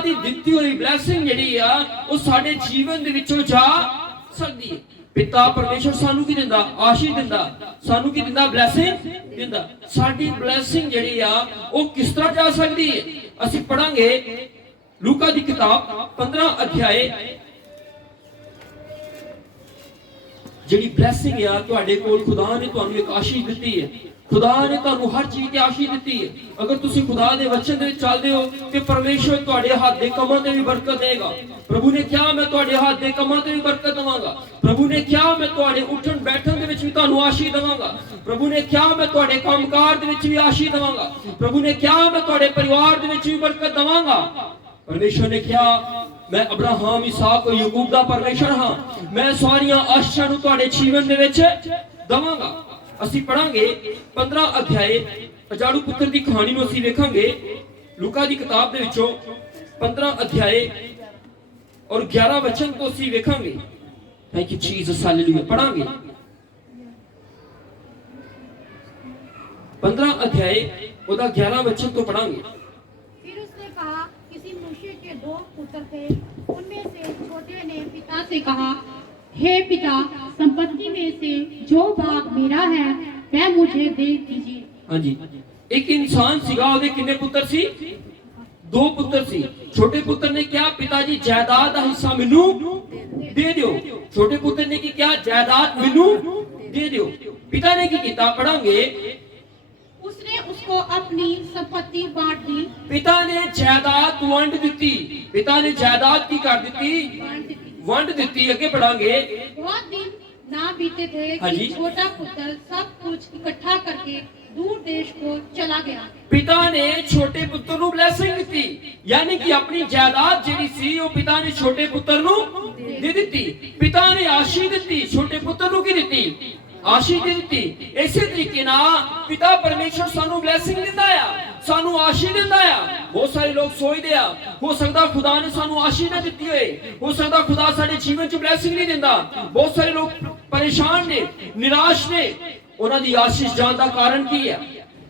दी दित्ती हुई ब्लैसिंग जिहड़ी आ वो साडे जीवन दे विचों जा सकदी है। पिता परमेश्वर सानू की दिंदा, आशीष दिंदा, सानू की दिंदा, ब्लैसिंग दिंदा। साडी ब्लैसिंग जिहड़ी आ वो किस तरह जा सकदी है? ਅਸੀਂ पढ़ांगे लूका दी किताब 15 अध्याय ਜਿਹੜੀ ਬਲੇਸਿੰਗ ਆ ਤੁਹਾਡੇ ਕੋਲ ਖੁਦਾ ਨੇ ਤੁਹਾਨੂੰ ਇੱਕ ਆਸ਼ੀਸ਼ ਦਿੱਤੀ ਹੈ। ਖੁਦਾ ਨੇ ਤੁਹਾਨੂੰ ਹਰ ਚੀਜ਼ ਦੀ ਆਸ਼ੀਸ਼ ਦਿੱਤੀ ਹੈ। ਅਗਰ ਤੁਸੀਂ ਖੁਦਾ ਦੇ ਵਚਨ ਦੇ ਵਿੱਚ ਚੱਲਦੇ ਹੋ ਤੇ ਪਰਮੇਸ਼ਵਰ ਤੁਹਾਡੇ ਹੱਥ ਦੇ ਕੰਮਾਂ ਤੇ ਵੀ ਬਰਕਤ ਦੇਗਾ। ਪ੍ਰਭੂ ਨੇ ਕਿਹਾ ਮੈਂ ਤੁਹਾਡੇ ਹੱਥ ਦੇ ਕੰਮਾਂ ਤੇ ਵੀ ਬਰਕਤ ਦਵਾਂਗਾ। ਪ੍ਰਭੂ ਨੇ ਕਿਹਾ ਮੈਂ ਤੁਹਾਡੇ ਉੱਠਣ ਬੈਠਣ ਦੇ ਵਿੱਚ ਵੀ ਤੁਹਾਨੂੰ ਆਸ਼ੀਸ਼ ਦਵਾਂਗਾ। ਪ੍ਰਭੂ ਨੇ ਕਿਹਾ ਮੈਂ ਤੁਹਾਡੇ ਕੰਮਕਾਰ ਦੇ ਵਿੱਚ ਵੀ ਆਸ਼ੀਸ਼ ਦਵਾਂਗਾ। ਪ੍ਰਭੂ ਨੇ ਕਿਹਾ ਮੈਂ ਤੁਹਾਡੇ ਪਰਿਵਾਰ ਦੇ ਵਿੱਚ ਵੀ ਬਰਕਤ ਦਵਾਂਗਾ। परमेश्वर ने कहा मैं अब्राहम इसहाक और याकूब दा परमेश्वर हां, मैं सारियां आशीषां नूं तुहाडे जीवन दे विच दवांगा। ਅਸੀਂ ਪੜਾਂਗੇ 15 ਅਧਿਆਏ ਅਜਾੜੂ ਪੁੱਤਰ ਦੀ ਕਹਾਣੀ ਨੂੰ ਅਸੀਂ ਵੇਖਾਂਗੇ ਲੂਕਾ ਦੀ ਕਿਤਾਬ ਦੇ ਵਿੱਚੋਂ 15 ਅਧਿਆਏ ਔਰ 11 ਵਚਨ ਤੋਂ ਅਸੀਂ ਵੇਖਾਂਗੇ। Thank you Jesus, hallelujah. ਪੜਾਂਗੇ 15 ਅਧਿਆਏ ਉਹਦਾ 11 ਵਚਨ ਤੋਂ ਪੜਾਂਗੇ। दो पुत्र थे, उनमें से छोटे ने पिता से कहा, हे पिता, संपत्ति में से जो भाग मेरा है वह मुझे दे दीजिए। हाँ जी, एक इंसान सीगा, ਉਹਦੇ ਕਿੰਨੇ ਪੁੱਤਰ ਸੀ? 2 ਪੁੱਤਰ ਸੀ। ਛੋਟੇ ਪੁੱਤਰ ਨੇ ਕਿਹਾ ਪਿਤਾਜੀ ਜਾਇਦਾਦ ਦਾ ਹਿੱਸਾ ਮੈਨੂੰ ਦੇ ਦਿਓ। ਛੋਟੇ ਪੁੱਤਰ ਨੇ ਕੀ ਕਿਹਾ? ਜਾਇਦਾਦ ਮੈਨੂੰ ਦੇ ਦਿਓ। ਪਿਤਾ ਨੇ ਕੀ ਕੀਤਾ? ਪੜਾਂਗੇ उसने उसको अपनी संपत्ति बांट दी। पिता ने जायदाद वंड दी। पिता ने जायदाद की कर दी? वंड दी। आगे बढ़ांगे। बहुत दिन ना बीते थे कि छोटा पुत्र सब कुछ इकट्ठा करके दूर देश को चला गया। पिता ने छोटे पुत्र ਨੂੰ ਬਲੇਸਿੰਗ ਦਿੱਤੀ, ਯਾਨੀ ਕਿ ਆਪਣੀ ਜਾਇਦਾਦ ਜਿਹੜੀ ਸੀ ਉਹ ਪਿਤਾ ਨੇ ਛੋਟੇ ਪੁੱਤਰ ਨੂੰ ਦੇ ਦਿੱਤੀ। ਪਿਤਾ ਨੇ ਆਸ਼ੀਸ਼ ਦਿੱਤੀ, ਛੋਟੇ ਪੁੱਤਰ ਨੂੰ ਕੀ ਦਿੱਤੀ? ਆਸ਼ੀਸ਼ ਦਿੱਤੀ। ਇਸੇ ਤਰੀਕੇ ਨਾਲ ਪਿਤਾ ਪਰਮੇਸ਼ਰ ਸਾਨੂੰ ਬਲੇਸਿੰਗ ਦਿੰਦਾ ਆ, ਸਾਨੂੰ ਆਸ਼ੀਸ਼ ਦਿੰਦਾ ਆ। ਬਹੁਤ ਸਾਰੇ ਲੋਕ ਸੋਚਦੇ ਆ ਹੋ ਸਕਦਾ ਖੁਦਾ ਨੇ ਸਾਨੂੰ ਆਸ਼ੀਸ਼ ਨਾ ਦਿੱਤੀ ਹੋਏ, ਹੋ ਸਕਦਾ ਖੁਦਾ ਸਾਡੇ ਜੀਵਨ 'ਚ ਬਲੇਸਿੰਗ ਨਹੀਂ ਦਿੰਦਾ। ਬਹੁਤ ਸਾਰੇ ਲੋਕ ਪਰੇਸ਼ਾਨ ਨੇ, ਨਿਰਾਸ਼ ਨੇ। ਉਹਨਾਂ ਦੀ ਆਸ਼ੀਸ਼ ਜਾਣ ਦਾ ਕਾਰਨ ਕੀ ਹੈ?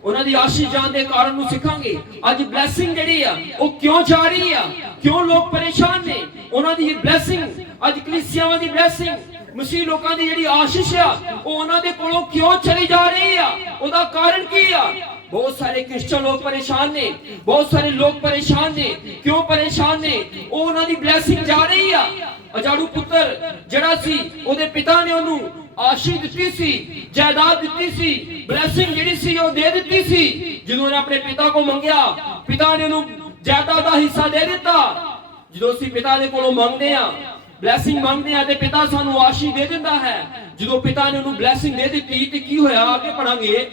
ਉਹਨਾਂ ਦੀ ਆਸ਼ੀਸ਼ ਜਾਣ ਦੇ ਕਾਰਨ ਨੂੰ ਸਿੱਖਾਂਗੇ। ਅੱਜ ਬਲੇਸਿੰਗ ਜਿਹੜੀ ਆ ਉਹ ਕਿਉਂ ਜਾ ਰਹੀ ਆ, ਕਿਉਂ ਲੋਕ ਪਰੇਸ਼ਾਨ ਨੇ? ਉਹਨਾਂ ਦੀ ਬਲੇਸਿੰਗ, ਅੱਜ ਕਲੀਸਿਆਵਾਂ ਦੀ ਬਲੇਸਿੰਗ, ਮਸੀਹ ਲੋਕਾਂ ਦੀ ਜਿਹੜੀ ਆਸ਼ੀਸ਼ ਆ ਉਹ ਉਹਨਾਂ ਦੇ ਕੋਲੋਂ ਕਿਉਂ ਚਲੀ ਜਾ ਰਹੀ ਆ? ਉਹਦਾ ਕਾਰਨ ਕੀ ਆ? बहुत सारे क्रिश्चियन लोग परेशान ने, बहुत सारे लोग परेशान ने। क्यों परेशान ने? ਉਹ ਉਹਨਾਂ ਦੀ ਬਲੇਸਿੰਗ ਜਾ ਰਹੀ ਆ। ਅਜਾੜੂ ਪੁੱਤਰ ਜਿਹੜਾ ਸੀ ਉਹਦੇ ਪਿਤਾ ਨੇ ਉਹਨੂੰ ਆਸ਼ੀਸ਼ ਦਿੱਤੀ ਸੀ, ਜਾਇਦਾਦ ਦਿੱਤੀ ਸੀ, ਬਲੇਸਿੰਗ ਜਿਹੜੀ ਸੀ ਉਹ ਦੇ ਦਿੱਤੀ ਸੀ। ਜਦੋਂ ਉਹਨੇ ਆਪਣੇ ਪਿਤਾ ਕੋਲ ਮੰਗਿਆ, ਪਿਤਾ ਨੇ ਉਹਨੂੰ ਜਾਇਦਾਦ ਦਾ ਹਿੱਸਾ ਦੇ ਦਿੱਤਾ। ਜਦੋਂ ਅਸੀਂ ਪਿਤਾ ਦੇ ਕੋਲੋਂ ਮੰਗਦੇ ਆ, ਬਲੇਸਿੰਗ ਮੰਗਦੇ ਆ ਤੇ ਪਿਤਾ ਸਾਨੂੰ ਆਸ਼ੀਸ਼ ਦੇ ਦਿੰਦਾ ਹੈ। ਜਦੋਂ ਪਿਤਾ ਨੇ ਉਹਨੂੰ ਬਲੇਸਿੰਗ ਦੇ ਦਿੱਤੀ ਤੇ ਕੀ ਹੋਇਆ? ਅੱਗੇ ਪੜਾਂਗੇ।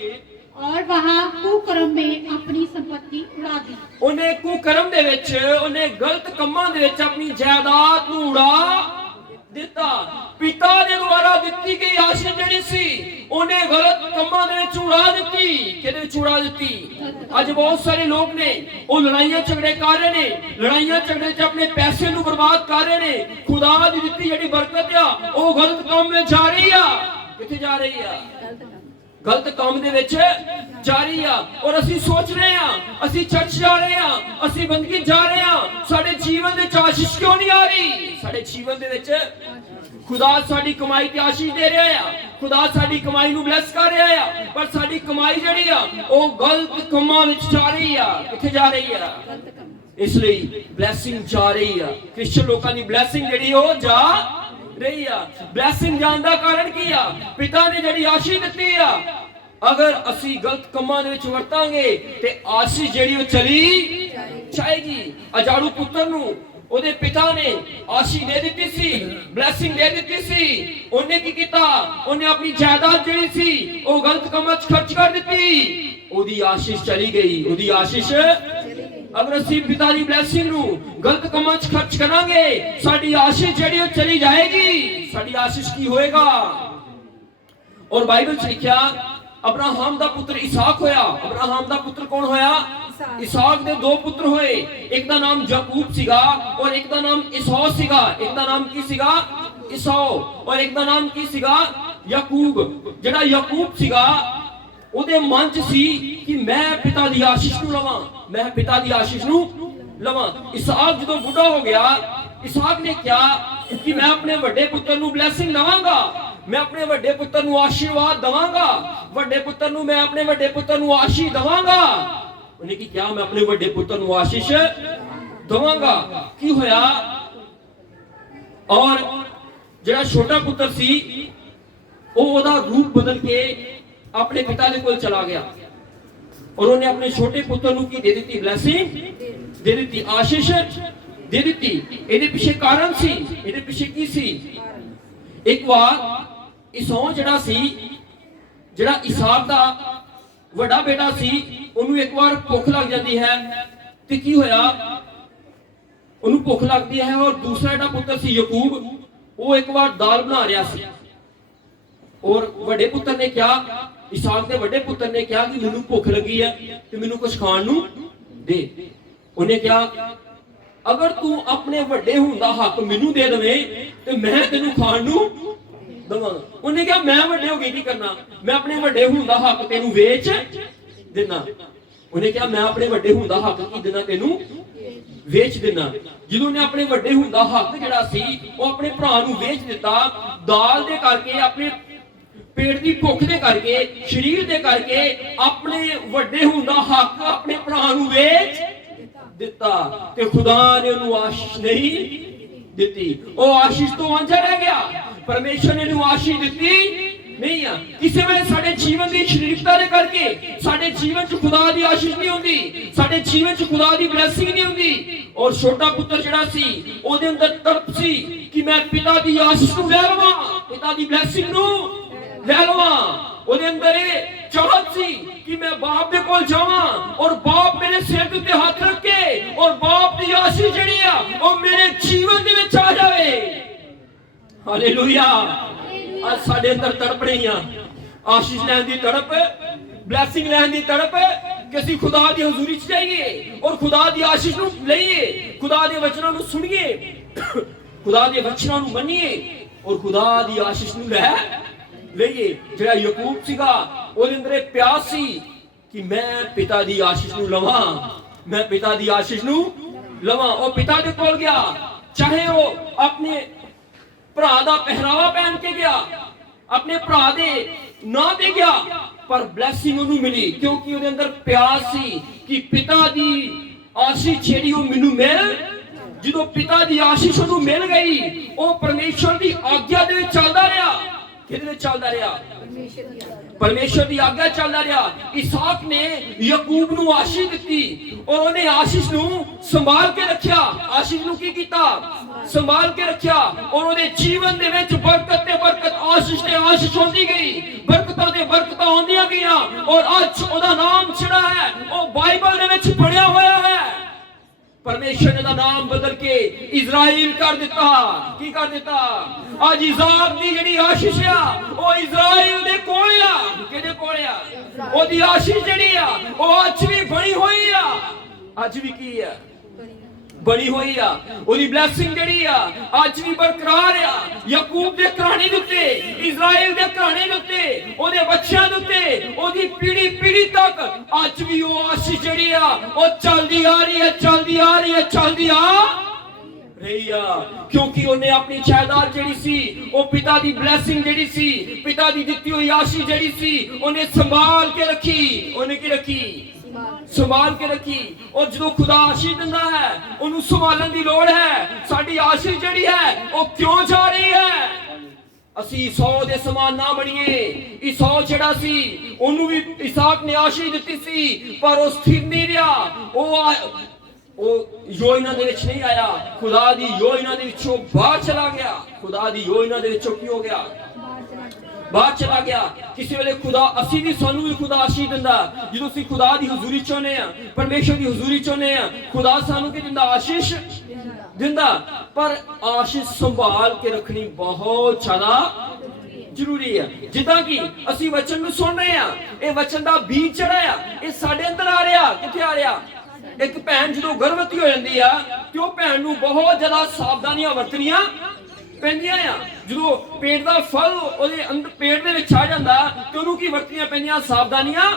और वहाँ कुकर्म में अपनी संपत्ति उड़ा दी। ਉਹਨੇ ਕੁਕਰਮ ਦੇ ਵਿੱਚ, ਉਹਨੇ ਗਲਤ ਕੰਮਾਂ ਦੇ ਵਿੱਚ ਆਪਣੀ ਜਾਇਦਾਦ ਨੂੰ ਉਡਾ ਦਿੱਤਾ। ਪਿਤਾ ਦੇ ਦੁਆਰਾ ਦਿੱਤੀ ਗਈ ਆਸ਼ੀਸ਼ ਜਿਹੜੀ ਸੀ ਉਹਨੇ ਗਲਤ ਕੰਮਾਂ ਦੇ ਵਿੱਚ ਉਡਾ ਦਿੱਤੀ। ਕਿਹਦੇ ਵਿੱਚ ਉਡਾ ਦਿੱਤੀ? ਅੱਜ ਬਹੁਤ ਸਾਰੇ ਲੋਕ ਨੇ ਉਹ ਲੜਾਈਆਂ ਝਗੜੇ ਕਰ ਰਹੇ ਨੇ, ਲੜਾਈਆਂ ਝਗੜੇ 'ਚ ਆਪਣੇ ਪੈਸੇ ਨੂੰ ਬਰਬਾਦ ਕਰ ਰਹੇ ਨੇ। ਖੁਦਾ ਦੀ ਦਿੱਤੀ ਜਿਹੜੀ ਬਰਕਤ ਆ ਉਹ ਗਲਤ ਕੰਮ ਵਿੱਚ ਜਾ ਰਹੀ ਆ। ਕਿੱਥੇ ਜਾ ਰਹੀ ਆ? ਗਲਤ ਕੰਮ ਦੇ ਵਿੱਚ ਜਾ ਰਹੀ ਆ। ਔਰ ਅਸੀਂ ਸੋਚ ਰਹੇ ਆ ਅਸੀਂ ਚਰਚ ਜਾ ਰਹੇ ਆ, ਅਸੀਂ ਬੰਦਗੀ ਜਾ ਰਹੇ ਆ, ਸਾਡੇ ਜੀਵਨ ਦੇ ਵਿੱਚ ਆਸ਼ੀਸ਼ ਕਿਉਂ ਨਹੀਂ ਆ ਰਹੀ? ਸਾਡੇ ਜੀਵਨ ਦੇ ਵਿੱਚ ਖੁਦਾ ਸਾਡੀ ਕਮਾਈ ਤੇ ਆਸ਼ੀਸ਼ ਦੇ ਰਿਹਾ ਆ, ਖੁਦਾ ਸਾਡੀ ਕਮਾਈ ਨੂੰ ਬਲੈਸ ਕਰ ਰਿਹਾ ਆ, ਪਰ ਸਾਡੀ ਕਮਾਈ ਜਿਹੜੀ ਆ ਉਹ ਗਲਤ ਕੰਮਾਂ ਵਿੱਚ ਜਾ ਰਹੀ ਆ। ਕਿੱਥੇ ਜਾ ਰਹੀ ਆ? ਇਸ ਲਈ ਬਲੈਸਿੰਗ ਜਾ ਰਹੀ ਆ। ਕ੍ਰਿਸਚੀਅਨ ਲੋਕਾਂ ਦੀ ਬਲੈਸਿੰਗ ਜਿਹੜੀ ਉਹ ਜਾ ਰਹੀ ਆ। ਬਲੇਸਿੰਗ ਜਾਣ ਦਾ ਕਾਰਨ ਕੀ ਆ? ਪਿਤਾ ਨੇ ਜਿਹੜੀ ਆਸ਼ੀਸ਼ ਦਿੱਤੀ ਆ, ਅਗਰ ਅਸੀਂ ਗਲਤ ਕੰਮਾਂ ਦੇ ਵਿੱਚ ਵਰਤਾਂਗੇ ਤੇ ਆਸ਼ੀਸ਼ ਜਿਹੜੀ ਉਹ ਚਲੀ ਜਾਏਗੀ। ਅਜਾੜੂ ਪੁੱਤਰ ਨੂੰ ਉਹਦੇ ਪਿਤਾ ਨੇ ਆਸ਼ੀਸ਼ ਦੇ ਦਿੱਤੀ ਸੀ, ਬਲੇਸਿੰਗ ਦੇ ਦਿੱਤੀ ਸੀ। ਉਹਨੇ ਕੀ ਕੀਤਾ? ਉਹਨੇ ਆਪਣੀ ਜਾਇਦਾਦ ਜਿਹੜੀ ਸੀ ਉਹ ਗਲਤ ਕੰਮਾਂ 'ਚ ਖਰਚ ਕਰ ਦਿੱਤੀ। ਉਹਦੀ ਆਸ਼ੀਸ਼ ਚਲੀ ਗਈ, ਉਹਦੀ ਆਸ਼ੀਸ਼। ਅਗਰ ਅਸੀਂ ਪਿਤਾ ਦੀ ਬਲੇਸਿੰਗ ਨੂੰ ਗਲਤ ਕੰਮਾਂ 'ਚ ਖਰਚ ਕਰਾਂਗੇ ਸਾਡੀ ਆਸ਼ੀਸ਼ ਜਿਹੜੀ ਉਹ ਚਲੀ ਜਾਏਗੀ। ਸਾਡੀ ਆਸ਼ੀਸ਼ ਕੀ ਹੋਏਗਾ? ਔਰ ਬਾਈਬਲ 'ਚ ਲਿਖਿਆ ਅਬਰਾਹਮ ਦਾ ਪੁੱਤਰ ਇਸਾਕ ਹੋਇਆ। ਅਬਰਾਹਮ ਦਾ ਪੁੱਤਰ ਕੌਣ ਹੋਇਆ? ਇਸਾਕ ਦੇ 2 ਪੁੱਤਰ ਹੋਏ। ਇੱਕ ਦਾ ਨਾਮ ਯਾਕੂਬ ਸੀਗਾ ਔਰ ਇੱਕ ਦਾ ਨਾਮ ਇਸau ਸੀਗਾ। ਇੱਕ ਦਾ ਨਾਮ ਕੀ ਸੀਗਾ? ਇਸau। ਔਰ ਇੱਕ ਦਾ ਨਾਮ ਕੀ ਸੀਗਾ? ਯਾਕੂਬ। ਜਿਹੜਾ ਯਾਕੂਬ ਸੀਗਾ ਉਹਦੇ ਮਨ 'ਚ ਸੀ ਕਿ ਮੈਂ ਪਿਤਾ ਦੀ ਆਸ਼ੀਸ਼ ਨੂੰ ਲਵਾਂ, ਮੈਂ ਪਿਤਾ ਦੀ ਆਸ਼ੀਸ਼ ਨੂੰ ਲਵਾਂ। ਇਸਾਕ ਜਦੋਂ ਬੁੱਢਾ ਹੋ ਗਿਆ, ਇਸਾਕ ਨੇ ਕਿਹਾ ਕਿ ਮੈਂ ਆਪਣੇ ਵੱਡੇ ਪੁੱਤਰ ਨੂੰ ਬਲੇਸਿੰਗ ਦਵਾਂਗਾ, ਮੈਂ ਆਪਣੇ ਵੱਡੇ ਪੁੱਤਰ ਨੂੰ ਆਸ਼ੀਰਵਾਦ ਦਵਾਂਗਾ, ਵੱਡੇ ਪੁੱਤਰ ਨੂੰ ਮੈਂ ਆਪਣੇ ਵੱਡੇ ਪੁੱਤਰ ਨੂੰ ਆਸ਼ੀਸ਼ ਦਵਾਂਗਾ। ਉਹਨੇ ਕੀ ਕਿਹਾ, ਮੈਂ ਆਪਣੇ ਵੱਡੇ ਪੁੱਤਰ ਨੂੰ ਆਸ਼ੀਸ਼ ਦਵਾਂਗਾ। ਕੀ ਹੋਇਆ, ਔਰ ਜਿਹੜਾ ਛੋਟਾ ਪੁੱਤਰ ਸੀ ਉਹ ਉਹਦਾ ਰੂਪ ਬਦਲ ਕੇ ਆਪਣੇ ਪਿਤਾ ਦੇ ਕੋਲ ਚਲਾ ਗਿਆ, ਔਰ ਉਹਨੇ ਆਪਣੇ ਛੋਟੇ ਪੁੱਤਰ ਨੂੰ ਕੀ ਦੇ ਦਿੱਤੀ, ਬਲੇਸਿੰਗ ਦੇ ਦਿੱਤੀ, ਆਸ਼ੀਸ਼ ਦੇ ਦਿੱਤੀ। ਇਹਦੇ ਪਿੱਛੇ ਕਾਰਨ ਸੀ, ਇਹਦੇ ਪਿੱਛੇ ਕੀ ਸੀ? ਇੱਕ ਵਾਰ ਈਸੌ ਜਿਹੜਾ ਸੀ, ਜਿਹੜਾ ਇਸਾਕ ਦਾ ਵੱਡਾ ਬੇਟਾ ਸੀ, ਉਹਨੂੰ ਇੱਕ ਵਾਰ ਭੁੱਖ ਲੱਗ ਜਾਂਦੀ ਹੈ, ਤੇ ਕੀ ਹੋਇਆ, ਉਹਨੂੰ ਭੁੱਖ ਲੱਗਦੀ ਹੈ, ਔਰ ਦੂਸਰਾ ਜਿਹੜਾ ਪੁੱਤਰ ਸੀ ਯਾਕੂਬ, ਉਹ ਇੱਕ ਵਾਰ ਦਾਲ ਬਣਾ ਰਿਹਾ ਸੀ, ਔਰ ਵੱਡੇ ਪੁੱਤਰ ਨੇ ਕਿਹਾ, ਇਸਾਕ ਦੇ ਵੱਡੇ ਪੁੱਤਰ ਨੇ ਕਿਹਾ ਕਿ ਮੈਨੂੰ ਭੁੱਖ ਲੱਗੀ ਹੈ ਤੇ ਮੈਨੂੰ ਕੁਝ ਖਾਣ ਨੂੰ ਦੇ। ਉਹਨੇ ਕਿਹਾ, ਅਗਰ ਤੂੰ ਆਪਣੇ ਵੱਡੇ ਹੋਣ ਦਾ ਹੱਕ ਮੈਨੂੰ ਦੇ ਦੇਵੇਂ ਤੇ ਮੈਂ ਤੈਨੂੰ ਖਾਣ ਨੂੰ ਦਵਾਂਗਾ। ਉਹਨੇ ਕਿਹਾ, ਮੈਂ ਵੱਡੇ ਹੋ ਕੇ ਕੀ ਕਰਨਾ, ਮੈਂ ਆਪਣੇ ਵੱਡੇ ਹੋਣ ਦਾ ਹੱਕ ਤੈਨੂੰ ਵੇਚ ਦੇਣਾ। ਉਹਨੇ ਕਿਹਾ, ਮੈਂ ਆਪਣੇ ਵੱਡੇ ਹੋਣ ਦਾ ਹੱਕ ਕੀ ਦੇਣਾ, ਤੈਨੂੰ ਵੇਚ ਦੇਣਾ। ਜਦੋਂ ਉਹਨੇ ਆਪਣੇ ਵੱਡੇ ਹੋਣ ਦਾ ਹੱਕ ਜਿਹੜਾ ਸੀ ਉਹ ਆਪਣੇ ਭਰਾ ਨੂੰ ਵੇਚ ਦਿੱਤਾ, ਦਾਲ ਦੇ ਕਰਕੇ, ਆਪਣੇ ਪੇਟ ਦੀ ਭੁੱਖ ਦੇ ਕਰਕੇ, ਸਰੀਰ ਦੇ ਕਰਕੇ, ਆਪਣੇ ਵੱਡੇ ਹੋਣ ਦਾ ਹੱਕ ਆਪਣੇ ਭਰਾ ਨੂੰ ਵੇਚ ਦਿੱਤਾ, ਤੇ ਖੁਦਾ ਨੇ ਉਹਨੂੰ ਆਸ਼ੀਸ਼ ਨਹੀਂ ਦਿੱਤੀ। ਉਹ ਆਸ਼ੀਸ਼ ਤੋਂ ਵਾਂਝਾ ਰਹਿ ਗਿਆ, ਪਰਮੇਸ਼ਰ ਨੇ ਉਹਨੂੰ ਆਸ਼ੀਸ਼ ਦਿੱਤੀ ਨਹੀਂ ਆ। ਕਿਸੇ ਵੇਲੇ ਸਾਡੇ ਜੀਵਨ ਦੀ ਸ਼ਰੀਰਤਾ ਦੇ ਕਰਕੇ ਸਾਡੇ ਜੀਵਨ 'ਚ ਖੁਦਾ ਦੀ ਆਸ਼ੀਸ਼ ਨਹੀਂ ਹੁੰਦੀ, ਸਾਡੇ ਜੀਵਨ 'ਚ ਖੁਦਾ ਦੀ ਬਲੇਸਿੰਗ ਨਹੀਂ ਹੁੰਦੀ। ਔਰ ਛੋਟਾ ਪੁੱਤਰ ਜਿਹੜਾ ਸੀ, ਉਹਦੇ ਅੰਦਰ ਤੜਪ ਸੀ ਕਿ ਮੈਂ ਪਿਤਾ ਦੀ ਆਸ਼ੀਸ਼ ਨੂੰ ਲੈ ਲਵਾਂ, ਪਿਤਾ ਦੀ ਬਲੇਸਿੰਗ ਨੂੰ ਲੈ ਲਵਾਂ। ਉਹਦੇ ਅੰਦਰ ਇਹ ਚਾਹਤ ਸੀ ਕਿ ਮੈਂ ਬਾਪ ਦੇ ਕੋਲ ਜਾਵਾਂ, ਔਰ ਬਾਪ ਮੇਰੇ ਸਿਰ ਦੇ ਉੱਤੇ ਹੱਥ ਰੱਖ ਕੇ, ਔਰ ਬਾਪ ਦੀ ਆਸ਼ੀਸ਼ ਜਿਹੜੀ ਆ ਉਹ ਮੇਰੇ ਜੀਵਨ ਦੇ ਵਿੱਚ ਆ ਜਾਵੇ। ਹਾਲੇਲੂਇਆ। ਅੱਜ ਸਾਡੇ ਅੰਦਰ ਤੜਪ ਰਹੀ ਆ, ਆਸ਼ੀਸ਼ ਲੈਣ ਦੀ ਤੜਪ, ਬਲੇਸਿੰਗ ਲੈਣ ਦੀ ਤੜਪ, ਕਿ ਅਸੀਂ ਖੁਦਾ ਦੀ ਹਜ਼ੂਰੀ 'ਚ ਜਾਈਏ ਔਰ ਖੁਦਾ ਦੀ ਆਸ਼ੀਸ਼ ਨੂੰ ਲਈਏ, ਖੁਦਾ ਦੇ ਵਚਨਾਂ ਨੂੰ ਸੁਣੀਏ, ਖੁਦਾ ਦੇ ਵਚਨਾਂ ਨੂੰ ਮੰਨੀਏ, ਔਰ ਖੁਦਾ ਦੀ ਆਸ਼ੀਸ਼ ਨੂੰ ਲੈ ਲਈਏ। ਜਿਹੜਾ ਯਾਕੂਬ ਸੀਗਾ, ਉਹਦੇ ਅੰਦਰ ਇਹ ਪਿਆਸ ਸੀ ਕਿ ਮੈਂ ਪਿਤਾ ਦੀ ਆਸ਼ੀਸ਼ ਨੂੰ ਲਵਾਂ, ਮੈਂ ਪਿਤਾ ਦੀ ਆਸ਼ੀਸ਼ ਨੂੰ ਲਵਾਂ। ਉਹ ਪਿਤਾ ਦੇ ਕੋਲ ਗਿਆ, ਚਾਹੇ ਉਹ ਆਪਣੇ ਭਰਾ ਦਾ ਪਹਿਰਾਵਾ ਪਹਿਨ ਕੇ ਗਿਆ, ਆਪਣੇ ਭਰਾ ਦੇ ਨਾਂ ਤੇ ਗਿਆ, ਪਰ ਬਲੇਸਿੰਗ ਉਹਨੂੰ ਮਿਲੀ, ਕਿਉਂਕਿ ਉਹਦੇ ਅੰਦਰ ਪਿਆਸ ਸੀ ਕਿ ਪਿਤਾ ਦੀ ਆਸ਼ੀਸ਼ ਜਿਹੜੀ ਉਹ ਮੈਨੂੰ ਮਿਲ। ਜਦੋਂ ਪਿਤਾ ਦੀ ਆਸ਼ੀਸ਼ ਉਹਨੂੰ ਮਿਲ ਗਈ, ਉਹ ਪਰਮੇਸ਼ਰ ਦੀ ਆਗਿਆ ਦੇ ਵਿੱਚ ਚੱਲਦਾ ਰਿਹਾ। ਕਿਹਦੇ ਵਿੱਚ ਚੱਲਦਾ ਰਿਹਾ? ਪਰਮੇਸ਼ਰ ਦੀ ਆਗਿਆ ਚੱਲਦਾ ਰਿਹਾ। ਇਸਾਕ ਨੇ ਯਾਕੂਬ ਨੂੰ ਆਸ਼ੀਸ਼ ਦਿੱਤੀ, ਔਰ ਉਹਨੇ ਆਸ਼ੀਸ਼ ਨੂੰ ਸੰਭਾਲ ਕੇ ਰੱਖਿਆ। ਆਸ਼ੀਸ਼ ਨੂੰ ਕੀ ਕੀਤਾ? ਸੰਭਾਲ ਕੇ ਰੱਖਿਆ, ਔਰ ਉਹਦੇ ਜੀਵਨ ਦੇ ਵਿੱਚ ਬਰਕਤ ਤੇ ਬਰਕਤ, ਆਸ਼ੀਸ਼ ਤੇ ਆਸ਼ੀਸ਼ ਹੁੰਦੀ ਗਈ, ਬਰਕਤਾਂ ਤੇ ਬਰਕਤਾਂ ਆਉਂਦੀਆਂ ਗਈਆਂ। ਔਰ ਅੱਜ ਉਹਦਾ ਨਾਮ ਜਿਹੜਾ ਹੈ ਉਹ ਬਾਈਬਲ ਦੇ ਵਿੱਚ ਪੜਿਆ ਹੋਇਆ ਹੈ। ਪਰਮੇਸ਼ਰ ਨੇ ਦਾ ਨਾਮ ਬਦਲ ਕੇ ਇਜ਼ਰਾਈਲ ਕਰ ਦਿੱਤਾ। ਕੀ ਕਰ ਦਿੱਤਾ? ਅੱਜ ਇਸਾਕ ਦੀ ਜਿਹੜੀ ਆਸ਼ੀਸ਼ ਆ ਉਹ ਇਜ਼ਰਾਈਲ ਦੇ ਕੋਲ ਆ। ਕਿਹਦੇ ਕੋਲ ਆ? ਉਹਦੀ ਆਸ਼ੀਸ਼ ਜਿਹੜੀ ਆ ਉਹ ਅੱਜ ਵੀ ਬਣੀ ਹੋਈ ਆ। ਅੱਜ ਵੀ ਕੀ ਆ? ਬਣੀ ਹੋਈ ਆ। ਉਹਦੀ ਬਲੇਸਿੰਗ ਜਿਹੜੀ ਆ ਅੱਜ ਵੀ ਬਰਕਰਾਰ ਆ। ਯਾਕੂਬ ਦੇ ਘਰਾਣੇ ਦੇ ਉੱਤੇ, ਇਜ਼ਰਾਈਲ ਦੇ ਘਰਾਣੇ ਦੇ ਉੱਤੇ, ਉਹਦੇ ਬੱਚਿਆਂ ਦੇ ਉੱਤੇ, ਉਹਦੀ ਪੀੜ੍ਹੀ ਪੀੜ੍ਹੀ ਤੱਕ ਅੱਜ ਵੀ ਉਹ ਆਸ਼ੀਸ਼ ਜਿਹੜੀ ਆ ਉਹ ਚੱਲਦੀ ਆ ਰਹੀ ਹੈ, ਚੱਲਦੀ ਆ ਰਹੀ ਹੈ, ਚੱਲਦੀ ਆ ਰਹੀ ਆ। ਕਿਉਂਕਿ ਉਹਨੇ ਆਪਣੀ ਜਾਇਦਾਦ ਜਿਹੜੀ ਸੀ, ਉਹ ਪਿਤਾ ਦੀ ਬਲੇਸਿੰਗ ਜਿਹੜੀ ਸੀ, ਪਿਤਾ ਦੀ ਦਿੱਤੀ ਹੋਈ ਆਸ਼ੀਸ਼ ਜਿਹੜੀ ਸੀ, ਉਹਨੇ ਸੰਭਾਲ ਕੇ ਰੱਖੀ। ਉਹਨੇ ਕੀ ਰੱਖੀ? ਸੰਭਾਲ ਕੇ ਰੱਖੀ। ਔਰ ਜਦੋਂ ਖੁਦਾ ਆਸ਼ੀਸ਼ ਦਿੰਦਾ ਹੈ ਉਹਨੂੰ ਸੰਭਾਲਣ ਦੀ ਲੋੜ ਹੈ। ਸਾਡੀ ਆਸ਼ੀਸ਼ ਜਿਹੜੀ ਹੈ ਉਹ ਕਿਉਂ ਜਾ ਰਹੀ ਹੈ? ਅਸੀਂ ਈਸੌ ਦੇ ਸਮਾਨ ਨਾ ਬਣੀਏ। ਈਸੌ ਜਿਹੜਾ ਸੀ ਉਹਨੂੰ ਵੀ ਇਸਾਕ ਨੇ ਆਸ਼ੀਸ਼ ਦਿੱਤੀ ਸੀ, ਪਰ ਉਹ ਸਥਿਰ ਨਹੀਂ ਰਿਹਾ। ਉਹ ਯੋਜਨਾ ਦੇ ਵਿੱਚ ਨਹੀਂ ਆਇਆ। ਖੁਦਾ ਦੀ ਯੋਜਨਾ ਦੇ ਵਿੱਚੋਂ ਬਾਹਰ ਚਲਾ ਗਿਆ। ਖੁਦਾ ਦੀ ਯੋਜਨਾ ਦੇ ਵਿੱਚੋਂ ਕੀ ਹੋ ਗਿਆ? ਬਾਹਰ ਚਲਾ ਗਿਆ। ਕਿਸੇ ਵੇਲੇ ਖੁਦਾ ਅਸੀਂ ਵੀ, ਸਾਨੂੰ ਵੀ ਖੁਦਾ ਆਸ਼ੀਸ਼ ਦਿੰਦਾ। ਜਦੋਂ ਅਸੀਂ ਖੁਦਾ ਦੀ ਹਜ਼ੂਰੀ ਚਾਹੁੰਦੇ ਆ, ਪਰਮੇਸ਼ਰ ਦੀ ਹਜ਼ੂਰੀ ਚਾਹੁੰਦੇ ਆ, ਖੁਦਾ ਸਾਨੂੰ ਕੀ ਦਿੰਦਾ? ਆਸ਼ੀਸ਼ ਦਿੰਦਾ। ਪਰ ਆਸ਼ੀਸ਼ ਸੰਭਾਲ ਕੇ ਰੱਖਣੀ ਬਹੁਤ ਜ਼ਿਆਦਾ ਜ਼ਰੂਰੀ ਹੈ। ਜਿੱਦਾਂ ਕਿ ਅਸੀਂ ਵਚਨ ਨੂੰ ਸੁਣ ਰਹੇ ਆ, ਇਹ ਵਚਨ ਦਾ ਬੀਜ ਚੜਿਆ, ਇਹ ਸਾਡੇ ਅੰਦਰ ਆ ਰਿਹਾ। ਕਿੱਥੇ ਆ ਰਿਹਾ? ਇੱਕ ਭੈਣ ਜਦੋਂ ਗਰਭਵਤੀ ਹੋ ਜਾਂਦੀ ਆ ਤੇ ਉਹ ਭੈਣ ਨੂੰ ਬਹੁਤ ਜ਼ਿਆਦਾ ਸਾਵਧਾਨੀਆਂ ਵਰਤਣੀਆਂ ਪੈਂਦੀਆਂ ਆ। ਜਦੋਂ ਪੇਟ ਦਾ ਫਲ ਉਹਦੇ ਅੰਦਰ ਪੇਟ ਦੇ ਵਿੱਚ ਆ ਜਾਂਦਾ ਤੇ ਉਹਨੂੰ ਕੀ ਵਰਤਣੀਆਂ ਪੈਂਦੀਆਂ? ਸਾਵਧਾਨੀਆਂ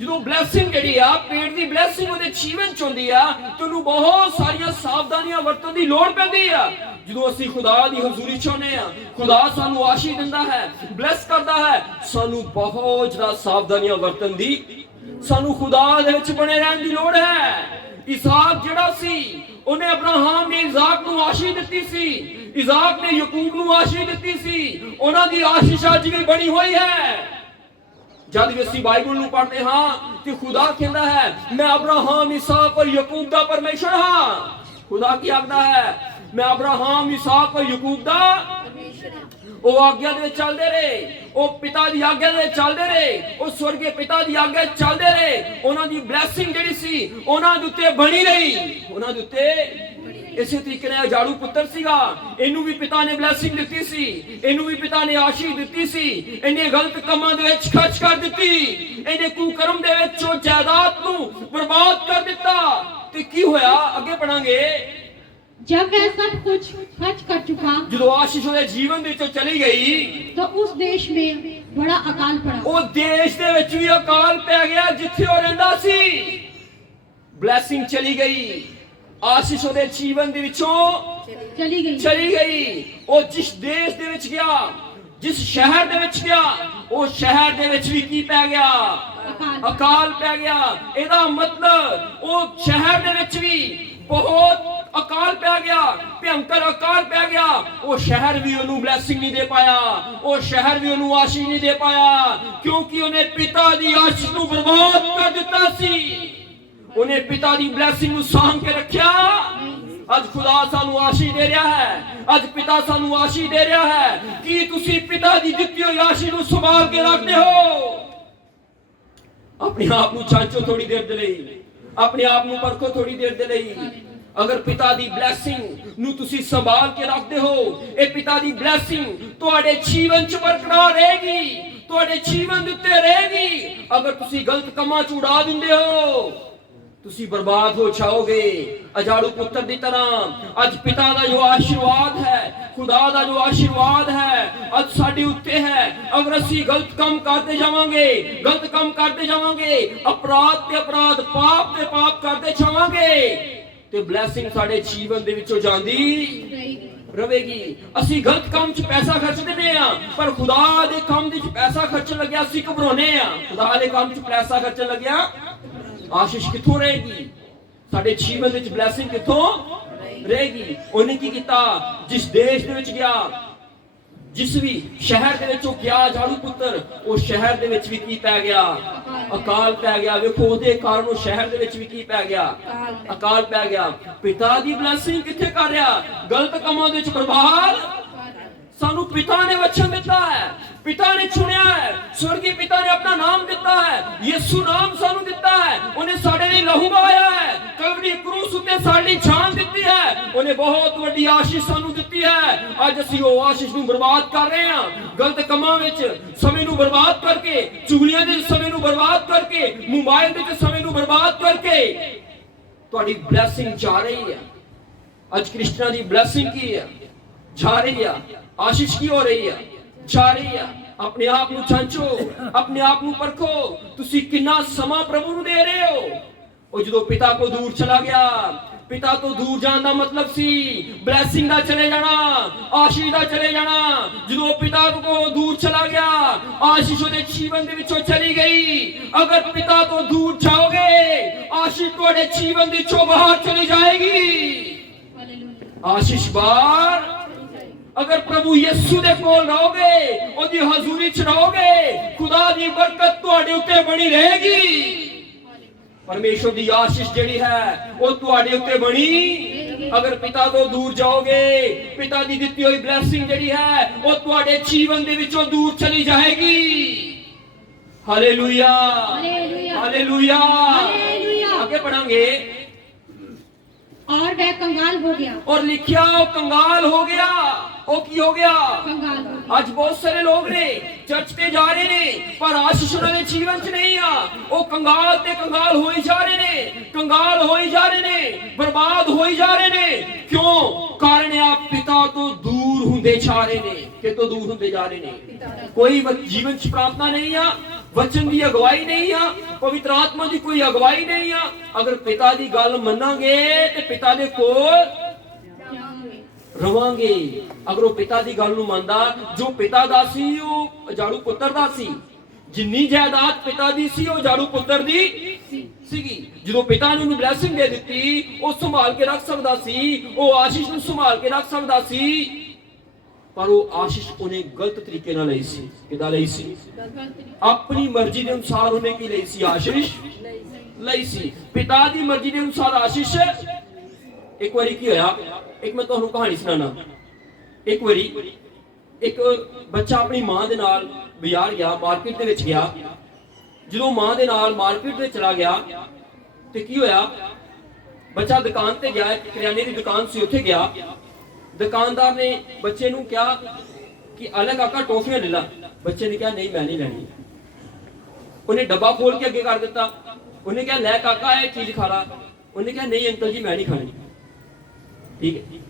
ਜਦੋਂ ਬਲੇਸਿੰਗ ਜਿਹੜੀ ਆ ਪੇਟ ਦੀ ਬਲੇਸਿੰਗ ਉਹਦੇ ਜੀਵਨ ਚ ਹੁੰਦੀ ਆ ਤੁਹਾਨੂੰ ਬਹੁਤ ਸਾਰੀਆਂ ਸਾਵਧਾਨੀਆਂ ਵਰਤਣ ਦੀ ਲੋੜ ਪੈਂਦੀ ਆ। ਜਦੋਂ ਅਸੀਂ ਖੁਦਾ ਦੀ ਹਜ਼ੂਰੀ ਚ ਹੁੰਦੇ ਆ, ਖੁਦਾ ਸਾਨੂੰ ਆਸ਼ੀਸ਼ ਦਿੰਦਾ ਹੈ, ਬਲੈਸ ਕਰਦਾ ਹੈ, ਸਾਨੂੰ ਬਹੁਤ ਜ਼ਿਆਦਾ ਸਾਵਧਾਨੀਆਂ ਵਰਤਣ ਦੀ, ਸਾਨੂੰ ਖੁਦਾ ਦੇ ਵਿੱਚ ਬਣੇ ਰਹਿਣ ਦੀ ਲੋੜ ਹੈ। ਇਸਾਕ ਜਿਹੜਾ ਸੀ ਉਹਨੇ ਅਬਰਾਹਮ ਨੇ ਇਸਾਕ ਨੂੰ ਆਸ਼ੀਸ਼ ਦਿੱਤੀ ਸੀ, ਇਸਾਕ ਨੇ ਯਾਕੂਬ ਨੂੰ ਆਸ਼ੀਸ਼ ਦਿੱਤੀ ਸੀ, ਉਹਨਾਂ ਦੀ ਆਸ਼ੀਸ਼ ਅੱਜ ਵੀ ਬਣੀ ਹੋਈ ਹੈ। ਜਦ ਵੀ ਅਸੀਂ ਬਾਈਬਲ ਨੂੰ ਪੜ੍ਹਦੇ ਹਾਂ ਤੇ ਖੁਦਾ ਕਹਿੰਦਾ ਹੈ ਮੈਂ ਅਬਰਾਹਮ ਇਸਾਕ ਔਰ ਯਾਕੂਬ ਦਾ ਪਰਮੇਸ਼ਰ ਹਾਂ। ਖੁਦਾ ਕੀ ਆਖਦਾ ਹੈ? ਮੈਂ ਅਬਰਾਹਮ ਇਸਾਕ ਔਰ ਯਾਕੂਬ ਦਾ ਉਹ ਆਗਿਆ ਦੇ ਵਿੱਚ ਚੱਲਦੇ ਰਹੇ, ਉਹ ਪਿਤਾ ਦੀ ਆਗਿਆ ਦੇ ਵਿੱਚ ਚੱਲਦੇ ਰਹੇ, ਉਹ ਸਵਰਗੀ ਪਿਤਾ ਦੀ ਆਗਿਆ ਵਿੱਚ ਚੱਲਦੇ ਰਹੇ। ਉਹਨਾਂ ਦੀ ਬਲੇਸਿੰਗ ਜਿਹੜੀ ਸੀ ਉਹਨਾਂ ਦੇ ਉੱਤੇ ਬਣੀ ਰਹੀ, ਉਹਨਾਂ ਦੇ ਉੱਤੇ। ਇਸੇ ਤਰੀਕੇ ਨਾਲ ਜਾੜੂ ਪੁੱਤਰ ਸੀਗਾ, ਇਹਨੂੰ ਵੀ ਪਿਤਾ ਨੇ ਬਲੇਸਿੰਗ ਦਿੱਤੀ ਸੀ, ਇਹਨੂੰ ਵੀ ਪਿਤਾ ਨੇ ਆਸ਼ੀਸ਼ ਦਿੱਤੀ ਸੀ। ਇਹਨੇ ਗਲਤ ਕੰਮਾਂ ਦੇ ਵਿੱਚ ਖਰਚ ਕਰ ਦਿੱਤੀ, ਇਹਨੇ ਕੁਕਰਮ ਦੇ ਵਿੱਚ ਉਹ ਜਾਇਦਾਦ ਨੂੰ ਬਰਬਾਦ ਕਰ ਦਿੱਤਾ। ਤੇ ਕੀ ਹੋਇਆ? ਅੱਗੇ ਪੜਾਂਗੇ। जब वह सब कुछ खर्च कर चुका ਜਦੋਂ ਆਸ਼ੀਸ਼ ਉਹਦੇ ਜੀਵਨ ਦੇ ਵਿੱਚੋਂ ਚਲੀ ਗਈ तो उस देश में बड़ा अकाल पड़ा। ਉਹ ਦੇਸ਼ ਦੇ ਵਿੱਚ ਵੀ ਅਕਾਲ ਪੈ ਗਿਆ ਜਿੱਥੇ ਉਹ ਰਹਿੰਦਾ ਸੀ। ਬਲੇਸਿੰਗ ਚਲੀ ਗਈ, ਆਸ਼ੀਸ਼ ਉਹਦੇ ਜੀਵਨ ਦੇ ਵਿੱਚੋਂ ਚਲੀ ਗਈ। ਉਹ ਜਿਸ ਦੇਸ਼ ਦੇ ਵਿੱਚ ਗਿਆ, ਜਿਸ ਸ਼ਹਿਰ ਦੇ ਵਿੱਚ ਗਿਆ, ਉਹ ਸ਼ਹਿਰ ਦੇ ਵਿੱਚ ਵੀ ਕੀ ਪੈ ਗਿਆ? ਅਕਾਲ ਪੈ ਗਿਆ। ਇਹਦਾ ਮਤਲਬ ਉਹ ਸ਼ਹਿਰ ਦੇ ਵਿੱਚ ਵੀ ਬਹੁਤ ਅਕਾਲ ਪੈ ਗਿਆ, ਭਿਅੰਕਰ ਅਕਾਲ ਪੈ ਗਿਆ। ਉਹ ਸ਼ਹਿਰ ਵੀ ਉਹਨੂੰ ਬਲੇਸਿੰਗ ਨਹੀਂ ਦੇ ਪਾਇਆ, ਉਹ ਸ਼ਹਿਰ ਵੀ ਉਹਨੂੰ ਆਸ਼ੀਸ਼ ਨਹੀਂ ਦੇ ਪਾਇਆ, ਕਿਉਂਕਿ ਉਹਨੇ ਪਿਤਾ ਦੀ ਆਸ਼ੀਸ਼ ਨੂੰ ਬਰਬਾਦ ਕਰ ਦਿੱਤਾ ਸੀ। ਉਹਨੇ ਪਿਤਾ ਦੀ ਬਲੇਸਿੰਗ ਨੂੰ ਸਾਂਭ ਕੇ ਰੱਖਿਆ। ਅੱਜ ਖੁਦਾ ਸਾਨੂੰ ਆਸ਼ੀਸ਼ ਦੇ ਰਿਹਾ ਹੈ, ਅੱਜ ਪਿਤਾ ਸਾਨੂੰ ਆਸ਼ੀਸ਼ ਦੇ ਰਿਹਾ ਹੈ। ਕੀ ਤੁਸੀਂ ਪਿਤਾ ਦੀ ਦਿੱਤੀ ਹੋਈ ਆਸ਼ੀਸ਼ ਨੂੰ ਸੰਭਾਲ ਕੇ ਰੱਖਦੇ ਹੋ? ਆਪਣੇ ਆਪ ਨੂੰ ਜਾਂਚੋ ਥੋੜੀ ਦੇਰ ਦੇ ਲਈ, ਆਪਣੇ ਆਪ ਨੂੰ ਪਰਖੋ ਥੋੜੀ ਦੇਰ ਦੇ ਲਈ। ਅਗਰ ਪਿਤਾ ਦੀ ਬਲੇਸਿੰਗ ਨੂੰ ਤੁਸੀਂ ਸੰਭਾਲ ਕੇ ਰੱਖਦੇ ਹੋ, ਇਹ ਪਿਤਾ ਦੀ ਬਲੇਸਿੰਗ ਤੁਹਾਡੇ ਜੀਵਨ 'ਚ ਬਰਕਰਾਰ ਰਹੇਗੀ, ਤੁਹਾਡੇ ਜੀਵਨ ਦੇ ਉੱਤੇ ਰਹੇਗੀ। ਅਗਰ ਤੁਸੀਂ ਗਲਤ ਕੰਮਾਂ 'ਚ ਉਡਾ ਦਿੰਦੇ ਹੋ, ਤੁਸੀਂ ਬਰਬਾਦ ਹੋ ਜਾਓਗੇ। ਅਜਾੜੂ ਪੁੱਤਰ ਦੀ ਤਰ੍ਹਾਂ ਅੱਜ ਪਿਤਾ ਦਾ ਜੋ ਆਸ਼ੀਰਵਾਦ ਹੈ, ਖੁਦਾ ਦਾ ਜੋ ਆਸ਼ੀਰਵਾਦ ਹੈ ਅੱਜ ਸਾਡੇ ਉੱਤੇ ਹੈ। ਅਗਰ ਅਸੀਂ ਗਲਤ ਕੰਮ ਕਰਦੇ ਜਾਵਾਂਗੇ, ਗਲਤ ਕੰਮ ਕਰਦੇ ਜਾਵਾਂਗੇ, ਅਪਰਾਧ ਤੇ ਅਪਰਾਧ, ਪਾਪ ਤੇ ਪਾਪ ਕਰਦੇ ਜਾਵਾਂਗੇ, ਤੇ ਬਲੇਸਿੰਗ ਸਾਡੇ ਜੀਵਨ ਦੇ ਵਿੱਚੋਂ ਜਾਂਦੀ ਰਹੇਗੀ। ਅਸੀਂ ਗਲਤ ਕੰਮ 'ਚ ਪੈਸਾ ਖਰਚ ਦਿੰਦੇ ਆ, ਪਰ ਖੁਦਾ ਦੇ ਕੰਮ ਦੇ 'ਚ ਪੈਸਾ ਖਰਚਣ ਲੱਗਿਆ ਅਸੀਂ ਘਬਰਾਉਂਦੇ ਆ। ਖੁਦਾ ਦੇ ਕੰਮ 'ਚ ਪੈਸਾ ਖਰਚਣ ਲੱਗਿਆ ਆਸ਼ੀਸ਼ ਕਿੱਥੋਂ ਰਹੇਗੀ? ਸਾਡੇ ਜੀਵਨ ਵਿੱਚ ਬਲੇਸਿੰਗ ਕਿੱਥੋਂ ਰਹੇਗੀ? ਉਹਨੇ ਕੀ ਕੀਤਾ? ਜਿਸ ਦੇਸ਼ ਦੇ ਵਿੱਚ ਗਿਆ, ਜਿਸ ਵੀ ਸ਼ਹਿਰ ਦੇ ਵਿੱਚ ਉਹ ਗਿਆ ਜਾੜੂ ਪੁੱਤਰ, ਉਹ ਸ਼ਹਿਰ ਦੇ ਵਿੱਚ ਵੀ ਕੀ ਪੈ ਗਿਆ? ਅਕਾਲ ਪੈ ਗਿਆ। ਵੇਖੋ ਉਹਦੇ ਕਾਰਨ ਉਹ ਸ਼ਹਿਰ ਦੇ ਵਿੱਚ ਵੀ ਕੀ ਪੈ ਗਿਆ? ਅਕਾਲ ਪੈ ਗਿਆ। ਪਿਤਾ ਦੀ ਬਲੇਸਿੰਗ ਕਿੱਥੇ ਕਰ ਰਿਹਾ? ਗਲਤ ਕੰਮਾਂ ਦੇ ਵਿੱਚ ਬਰਬਾਦ। ਸਾਨੂੰ ਪਿਤਾ ਨੇ ਵਚਨ ਦਿੱਤਾ ਹੈ, ਪਿਤਾ ਨੇ ਚੁਣਿਆ ਹੈ, ਸਵਰਗੀ ਪਿਤਾ ਨੇ ਆਪਣਾ ਨਾਮ ਦਿੱਤਾ ਹੈ, ਯਿਸੂ ਨਾਮ ਸਾਨੂੰ ਦਿੱਤਾ ਹੈ। ਉਹਨੇ ਸਾਡੇ ਲਈ ਲਹੂ ਵਹਾਇਆ ਹੈ, ਕਲਵਰੀ ਕਰੂਸ ਉੱਤੇ ਸਾਡੀ ਜਾਨ ਦਿੱਤੀ ਹੈ। ਉਹਨੇ ਬਹੁਤ ਵੱਡੀ ਆਸ਼ੀਸ਼ ਸਾਨੂੰ ਦਿੱਤੀ ਹੈ। ਅੱਜ ਅਸੀਂ ਉਹ ਆਸ਼ੀਸ਼ ਨੂੰ ਬਰਬਾਦ ਕਰ ਰਹੇ ਹਾਂ, ਗਲਤ ਕੰਮਾਂ ਵਿੱਚ ਸਮੇਂ ਨੂੰ ਬਰਬਾਦ ਕਰਕੇ, ਚੁਗਲੀਆਂ ਦੇ ਸਮੇਂ ਨੂੰ ਬਰਬਾਦ ਕਰਕੇ, ਮੋਬਾਈਲ ਦੇ ਸਮੇਂ ਨੂੰ ਬਰਬਾਦ ਕਰਕੇ ਤੁਹਾਡੀ ਬਲੇਸਿੰਗ ਜਾ ਰਹੀ ਹੈ। ਅੱਜ ਕ੍ਰਿਸਚਨਾਂ ਦੀ ਬਲੇਸਿੰਗ ਕੀ ਹੈ? ਜਾ ਰਹੀ ਹੈ। ਆਸ਼ੀਸ਼ ਕੀ ਹੋ ਰਹੀ ਹੈ? ਜਾ ਰਹੀ ਹੈ। ਆਪਣੇ ਆਪ ਨੂੰ ਜਾਂਚੋ, ਆਪਣੇ ਆਪ ਨੂੰ ਪਰਖੋ, ਤੁਸੀਂ ਕਿੰਨਾ ਸਮਾਂ ਪ੍ਰਭੂ ਨੂੰ ਦੇ ਰਹੇ ਹੋ। ਉਹ ਜਦੋਂ ਪਿਤਾ ਕੋ ਦੂਰ ਚਲਾ ਗਿਆ, ਪਿਤਾ ਤੋਂ ਦੂਰ ਜਾਣ ਦਾ ਮਤਲਬ ਸੀ ਬਲੇਸਿੰਗ ਦਾ ਚਲੇ ਜਾਣਾ, ਆਸ਼ੀਸ਼ ਦਾ ਚਲੇ ਜਾਣਾ। ਜਦੋਂ ਪਿਤਾ ਕੋ ਦੂਰ ਚਲਾ ਗਿਆ, ਆਸ਼ੀਸ਼ ਉਹਦੇ ਜੀਵਨ ਦੇ ਵਿੱਚੋਂ ਚਲੀ ਗਈ। ਅਗਰ ਪਿਤਾ ਤੋਂ ਦੂਰ ਜਾਓਗੇ, ਆਸ਼ੀਸ਼ ਤੁਹਾਡੇ ਜੀਵਨ ਦੇ ਵਿੱਚੋਂ ਬਾਹਰ ਚਲੀ ਜਾਏਗੀ। ਆਸ਼ੀਸ਼ ਬਾਹਰ। अगर प्रभु यीशु दे कोल रहोगे, ओदी हजूरी च रहोगे, खुदा दी बरकत तुहाडे उत्ते बनी रहेगी। परमेश्वर दी आशीष जेड़ी है वो तुहाडे उत्ते बनी। अगर पिता तो दूर जाओगे, पिता दी दित्ती हुई ब्लेसिंग जेड़ी है वो तुहाडे जीवन दे विचों दूर चली जाएगी। Hallelujah, hallelujah. आगे पढ़ांगे। और वह कंगाल हो गया। और लिखिया वो कंगाल हो गया। वो की हो गया? कंगाल। आज बहुत सारे लोग ने चर्च ते जा रहे ने पर आशीष उन्होंने जीवन च नहीं आ। वो कंगाल ते कंगाल होई जा रहे ने, कंगाल होई जा रहे ने, बर्बाद होई जा रहे ने। क्यों? कारण आप पिता तो दूर हुंदे जा रहे ने। कि तो दूर हुंदे जा रहे ने। कोई जीवन च प्रार्थना नहीं आ, वचन की अगवाई नहीं आ, पवित्र आत्मा की कोई अगवाई नहीं आ। अगर पिता की गल मनांगे तो पिता दे कोल रवांगे। अगर वो पिता की गल नूं मनदा, जो पिता दा सी वो जाड़ू पुत्र दा सी, जिन्नी जायदाद पिता दी सी वो जाड़ू पुत्र दी सीगी। जो पिता ने उन्हें ब्लैसिंग दे दी वो संभाल के रख सकता सी, वो आशीष नूं संभाल के रख सकता सी, पर वो आशीष उन्हें गलत तरीके नाल लई सी। किदां लई सी? अपनी मर्जी के अनुसार उन्हें की लई सी? आशीष लई सी। पिता की मर्जी के अनुसार आशीष। एक बारी की होया, एक मैं तुहानू कहानी सुनाना। एक बारी एक बच्चा अपनी मां दे नाल बाजार गया, मार्केट दे विच गया। जो मां दे नाल मार्केट में चला गया तो की होया, बच्चा दुकान ते गया, किराने की दुकान सी, उत्थे गया। दुकानदार ने बच्चे नूं कहा कि अलग काका टॉफियां ले ला। बच्चे ने कहा नहीं मैं नहीं लेनी। उन्हें डब्बा खोल के अगे कर दिता। उन्हें कहा ले काका ये चीज खा ला। उन्हें कहा नहीं अंकल जी मैं नहीं खानी। ठीक है।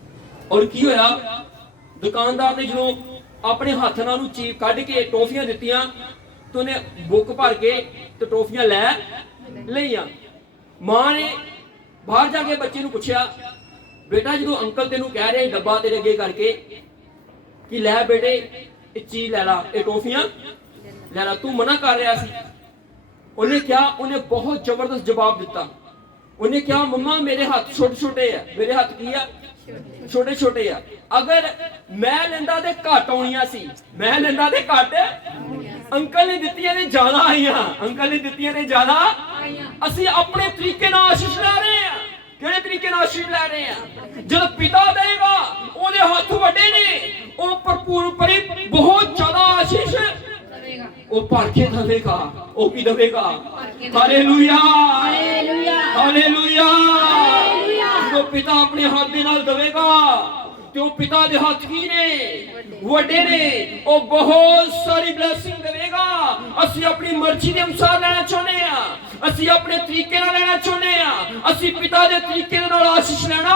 और की होया, दुकानदार ने जो अपने हाथ नाल चीज कढ़ के टॉफियां दित्तियां तो उन्हें बुक भर के तो टॉफियां लै लईयां। मां ने बाहर जाके बच्चे नूं पुछया, बेटा जो अंकल तेनू कह रहे डब्बा तेरे अगे करके कि लै बेटे ये चीज लै ला, ये टॉफियां लै ला, तू मना कर रहा सी। उन्हें क्या, उन्हें बहुत जबरदस्त जवाब दिता। उन्हें क्या, मम्मा मेरे हाथ छोटे छोटे है। मेरे हाथ की है? छोटे छोटे है। अगर मैं लेंदा ते घट आउणियां सी, मैं लेंदा ते घट अंकल ने दित्तियां ने ज्यादा आईयां। अंकल ने दित्तियां ने ज्यादा। असी अपने तरीके नाल आशीष लै रहे हैं। किहड़े तरीके नाल आशीष लै रहे हैं? जब पिता देगा ओदे हाथ वड्डे ने, ओ भरपूर परी बहुत ज्यादा आशीष वो भर के देगा। वो की देगा? Hallelujah hallelujah hallelujah. जो पिता अपने हाथ दे नाल देगा तो पिता दे हाथ की ने वड्डे ने, वो बहुत सारी ब्लेसिंग देगा। असी अपनी मर्जी के अनुसार लेना चाहते हैं, असी अपने तरीके नाल लेना चाहते हैं, असी पिता दे तरीके नाल आशीष लेना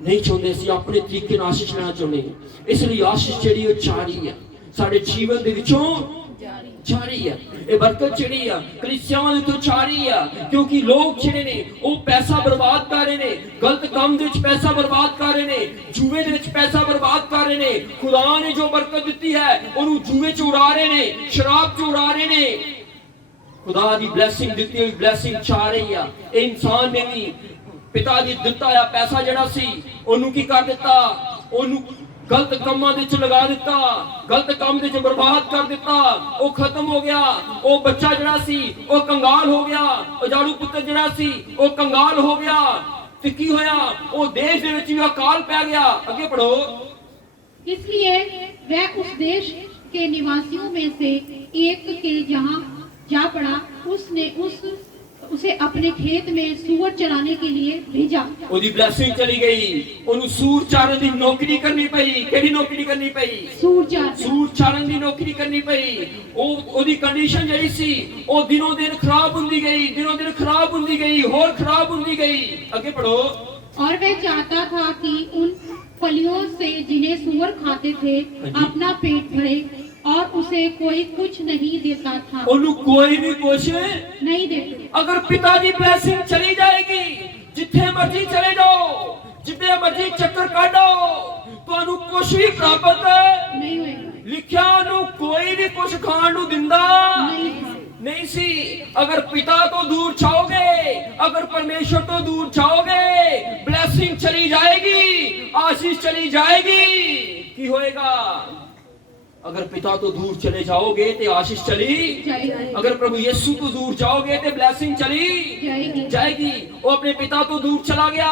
नहीं चाहते, असी अपने तरीके नाल आशीष लेना चाहते हैं। इसलिए आशीष जिहड़ी वो जारी है साडे जीवन दे विचों जारी है। ये बरकत जिहड़ी है कलीसियावां दे तो जारी है, क्योंकि लोग जिहड़े ने वो पैसा बर्बाद कर रहे ने, गलत काम दे विच पैसा बर्बाद कर रहे ने, जुए दे विच पैसा बर्बाद कर रहे ने। खुदा ने जो बरकत दित्ती है उन्होंने जुए च उड़ा रहे ने, शराब च उड़ा रहे ने। खुदा दी ब्लेसिंग दित्ती हुई ब्लेसिंग जा रही है। ये इंसान ने भी पिता दी दित्ता है पैसा जिहड़ा सी ओनू की कर दित्ता, ओनू गलत कामां दे च लगा दिता, गलत काम दे च बर्बाद कर दिता। वो खत्म हो गया। वो बच्चा जिहड़ा सी वो कंगाल हो गया। वो जाड़ू पुत्र जिहड़ा सी वो कंगाल हो गया। ते की होया, वो देश दे विच भी अकाल पै गया। आगे पढ़ो। इसलिए वह उस देश के निवासियों में से एक के जहां जा पड़ा। उसने उसे अपने खेत में सूअर चराने के लिए भेजा। ओदी ब्लेसिंग चली गई। ओनु सूर चारन दी नौकरी करनी पई। केड़ी नौकरी करनी पई? सूर चारन दी नौकरी करनी पई। ओदी कंडीशन जड़ी सी ओ दिनों दिन खराब हुंदी गई, दिनों दिन खराब हुंदी गई, होर खराब हुंदी गई। आगे पढ़ो। और वह चाहता था कि उन फलियों से जिन्हें सूअर खाते थे अपना पेट भरे, और उसे कोई कुछ नहीं देता था। ओनू कोई भी कुछ नहीं देता। अगर पिता की ब्लेसिंग चली जाएगी, जिथे मर्जी चले जाओ, जिथे मर्जी चक्कर काटो, तो ओनू कुछ भी प्राप्त नहीं होएगा। लिखिया ओनू कोई भी कुछ खाण नू दिंदा नहीं सी। अगर पिता तो दूर जाओगे, अगर परमेश्वर तो दूर जाओगे, ब्लेसिंग चली जाएगी, आशीष चली जाएगी। की होएगा? अगर पिता तो दूर चले जाओगे तो आशीष चली जाएगी। अगर प्रभु यीशु तो दूर जाओगे तो ब्लेसिंग चली जाएगी। वो अपने पिता तो दूर चला गया,